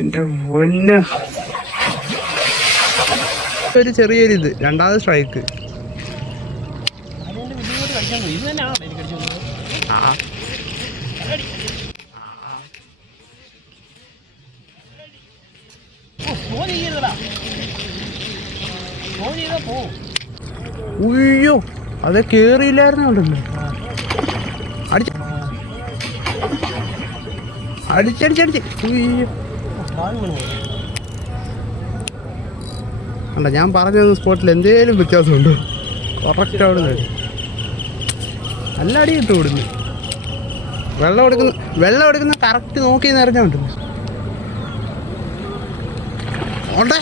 എന്റെ പൊന്ന്. ഒരു ചെറിയൊരു ഇത് രണ്ടാമത് സ്ട്രൈക്ക് ഉയ്യോ അത് കേറിയില്ലായിരുന്നു ഉണ്ടല്ലോ അടിച്ച് അടിച്ചടിച്ചടിച്ച് ഉയ്യോ. അല്ല ഞാൻ പറഞ്ഞ സ്പോട്ടിൽ എന്തേലും വ്യത്യാസമുണ്ടോ? കറക്റ്റ് അവിടെ നല്ല അടി കിട്ടും ഇവിടുന്ന്. വെള്ളം എടുക്കുന്ന വെള്ളം എടുക്കുന്ന കറക്റ്റ് നോക്കി നിറഞ്ഞാൽ. ഉണ്ട്.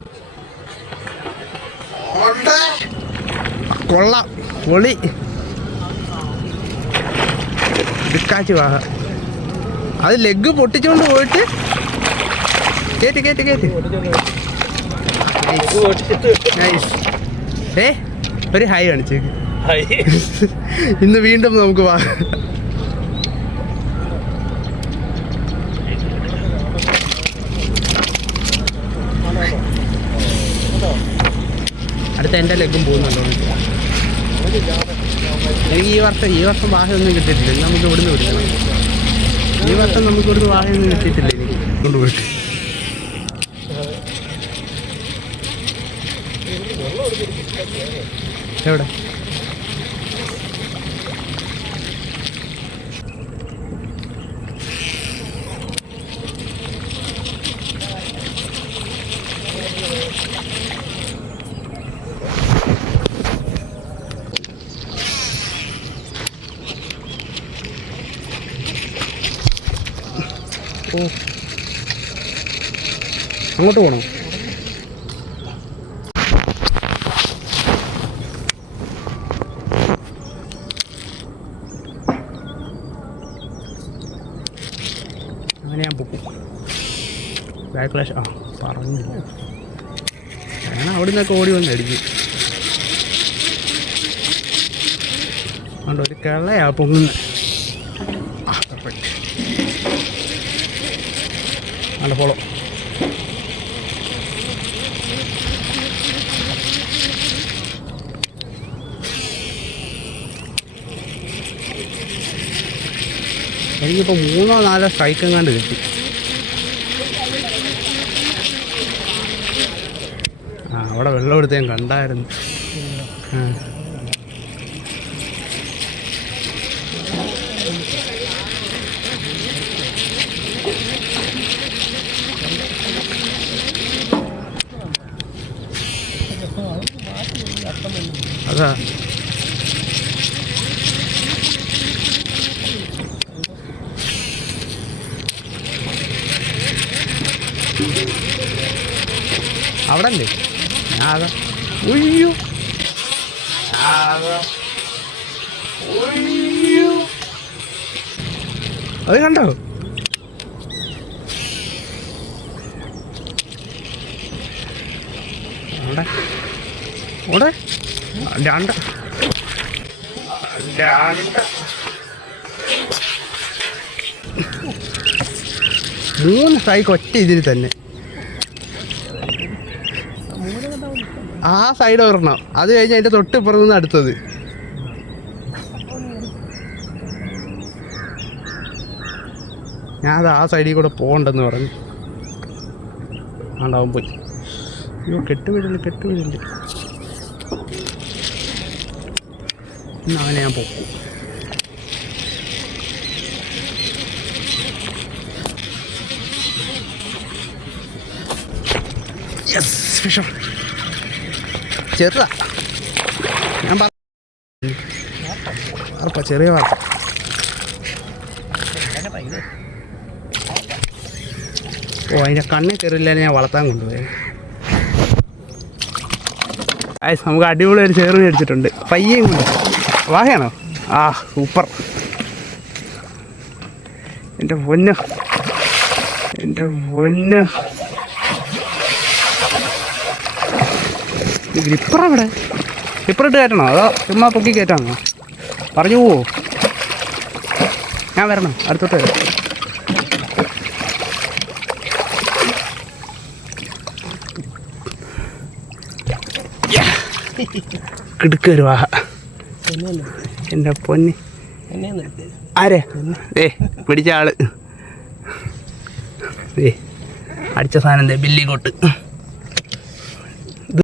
കൊള്ളാം. പൊളി. ഇടുക്കാച്ചി വാഹ. അത് ലെഗ് പൊട്ടിച്ചുകൊണ്ട് പോയിട്ട് കേറ്റ് കേറ്റ് കേറ്റ്. ഏ? ഒരു ഹൈ കാണിച്ചേക്ക്. ഇന്ന് വീണ്ടും നമുക്ക് വാ. അടുത്ത എന്റെ ലെഗും പോകുന്നുണ്ടോ? എനിക്ക് ഈ വർഷം ഈ വർഷം വാഹയൊന്നും കിട്ടിയിട്ടില്ല. നമുക്ക് ഇവിടുന്ന് വിളിക്കണം ഈ വർഷം നമുക്ക് ഇവിടുന്ന് വാഹയൊന്നും കിട്ടിയിട്ടില്ല എനിക്ക് കൊണ്ടുപോയിട്ട്. എവിടെ? അങ്ങോട്ട് പോകണോ അങ്ങനെ ഞാൻ പൊക്കും ബാക്ക്ലാഷ് ആ പറഞ്ഞില്ല ഞാൻ അവിടെ നിന്നൊക്കെ ഓടി വന്ന് അടിക്കും അതുകൊണ്ട് ഒരു കിളയാ പൊങ്ങുന്നത് ആ പെർഫെക്റ്റ് നല്ല ഫോളോ എനിക്കിപ്പോൾ മൂന്നോ നാലോ സ്ട്രൈക്ക് എങ്ങാണ്ട് കിട്ടി. ആ അവിടെ വെള്ളം എടുത്ത് ഞാൻ കണ്ടായിരുന്നു. അതാ. അവിടെ അല്ലേ അതാ ഉയ്യോ ഉയ്യോ. അത് കണ്ടോ? അവിടെ. അവിടെ. രണ്ട്. രണ്ട്. മൂന്ന് സ്ട്രൈക്ക് ഒറ്റ ഇതിൽ തന്നെ. ആ സൈഡ് ഒരെണ്ണം. അത് കഴിഞ്ഞ് അതിന്റെ തൊട്ട് ഇപ്പുറത്ത് നിന്ന് അടുത്തത്. ഞാനത് ആ സൈഡിൽ കൂടെ പോകണ്ടെന്ന് പറഞ്ഞു. ആണ്ടാവും പോയി. അയ്യോ കെട്ടുവിടില്ല കെട്ടുവിടില്ല അവനെ ഞാൻ പോകും. യെസ് ഫിഷർ ചെറുതാ. ഞാൻ വാർപ്പ ചെറിയ വാർപ്പ ഓ അതിന്റെ കണ്ണിൽ കയറില്ല ഞാൻ വളർത്താൻ കൊണ്ടുപോയി. നമുക്ക് അടിപൊളി ഒരു ചെറു മേടിച്ചിട്ടുണ്ട് പയ്യയും കൊണ്ട്. വാഹയാണോ? ആ സൂപ്പർ. എന്റെ പൊന്ന്. എന്റെ പൊന്ന്. ഗ്രിപ്പർ അവിടെ ഗ്രിപ്പർ ഇട്ട് കയറ്റണോ? അതോ ചുമ്മാ പൊക്കി കയറ്റാണോ? പറഞ്ഞു പോവോ. ഞാൻ വരണം. അടുത്തോട്ട് വരാം. കിടുക്കരുവാ എന്റെ പൊന്നി. ആരെ? ഏ പിടിച്ച ആൾ. ഏ അടിച്ച സാധനം ബില്ലിക്കോട്ട്